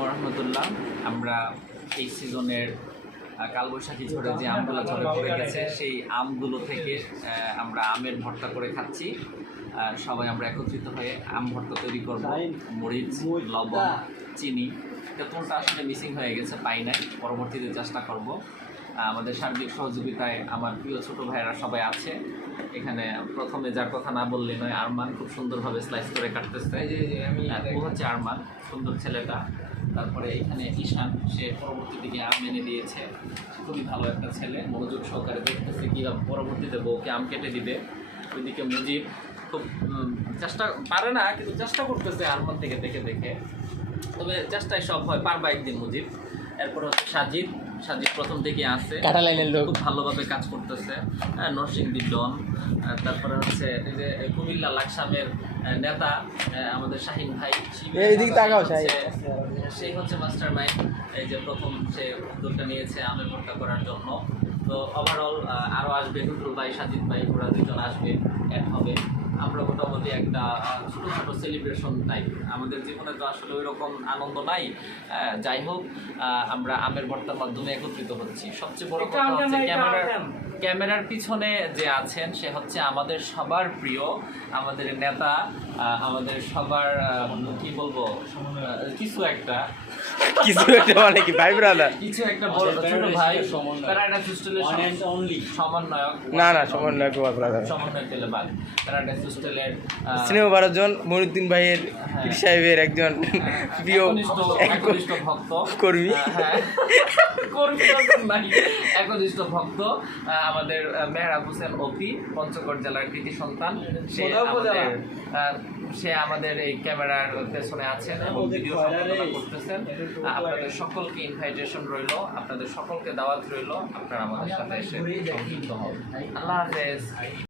আলাইকুম রহমতুল্লাহ। আমরা এই সিজনের কালবৈশাখী ঝড়ে যে আমগুলো ঝরে পড়ে গেছে সেই আমগুলো থেকে আমরা আমের ভর্তা করে খাচ্ছি। সবাই আমরা একত্রিত হয়ে আম ভর্তা তৈরি করব। মরিচ, লবণ, চিনি, তেঁতুলটা আসলে মিসিং হয়ে গেছে, পাই নাই, পরবর্তীতে চেষ্টা করব। আমাদের সার্বিক সহযোগিতায় আমার প্রিয় ছোটো ভাইয়েরা সবাই আছে এখানে। প্রথমে যার কথা না বললে নয়, আরমান খুব সুন্দরভাবে স্লাইস করে কাটতেছে। ও হচ্ছে আরমান, সুন্দর ছেলেটা। তারপরে এখানে ঈশান, সে পরবর্তী দিকে আম এনে দিয়েছে। খুবই ভালো একটা ছেলে, মনোযোগ সহকারে দেখতেছে কীভাবে পরবর্তীতে বউকে আম কেটে দিবে। ওইদিকে মুজিব খুব চেষ্টা পারে না, কিন্তু চেষ্টা করতেছে আরমান থেকে দেখে দেখে। তবে চেষ্টায় সব হয়, পারবা একদিন মুজিব। এরপর হচ্ছে সাজিদ প্রথম থেকে আছে, খুব ভালোভাবে কাজ করতেছে। নরসিংদীর ডন। তারপরে হচ্ছে এই যে কুমিল্লা লাকসামের নেতা আমাদের শাহিন ভাই, সেই হচ্ছে মাস্টার মাইন্ড। এই যে প্রথম সে উদ্যোগটা নিয়েছে আমের ভর্তা করার জন্য। তো ওভারঅল আরও আসবে, টুটুল ভাই, সাজিদ ভাই, ওরা দুজন আসবে, অ্যাড হবে। আমরা মোটামুটি একটা ছোটোখাটো সেলিব্রেশন টাইপ। আমাদের জীবনে তো আসলে ওই রকম আনন্দ নাই। যাই হোক, আমরা আমের ভর্তার মাধ্যমে একত্রিত হচ্ছি। সবচেয়ে বড় কথা হচ্ছে ক্যামেরার পিছনে যে আছেন সে হচ্ছে আমাদের সবার প্রিয়, আমাদের নেতা, আমাদের সবার কি বলবো, কিছু একটা মানে কি ভাই ব্রাদার, কিছু একটা বড় ছোট ভাই, প্যারাডাইস হোস্টেলের সমন্বয়ক, না সমন্বয়ক ব্রাদার, সমন্বয়ক পেলে বাদ। প্যারাডাইস হোস্টেলের স্নেহ ভারতজন মনিউদ্দিন ভাইয়ের পীর সাহেবের একজন প্রিয় একনিষ্ঠ ভক্ত, কর্মী, একনিষ্ঠ ভক্ত আমাদের মেহরাব হোসেন ওপি, পঞ্চগড় জেলার কৃতি সন্তান। সে আমাদের এই ক্যামেরার পেছনে আছেন এবং ভিডিও সম্পাদনা করতেছেন। আপনাদের সকলকে ইনভাইটেশন রইল, আপনাদের সকলকে দাওয়াত রইল, আপনারা আমাদের সাথে এসে সংযুক্ত হন। আল্লাহ হাফেজ।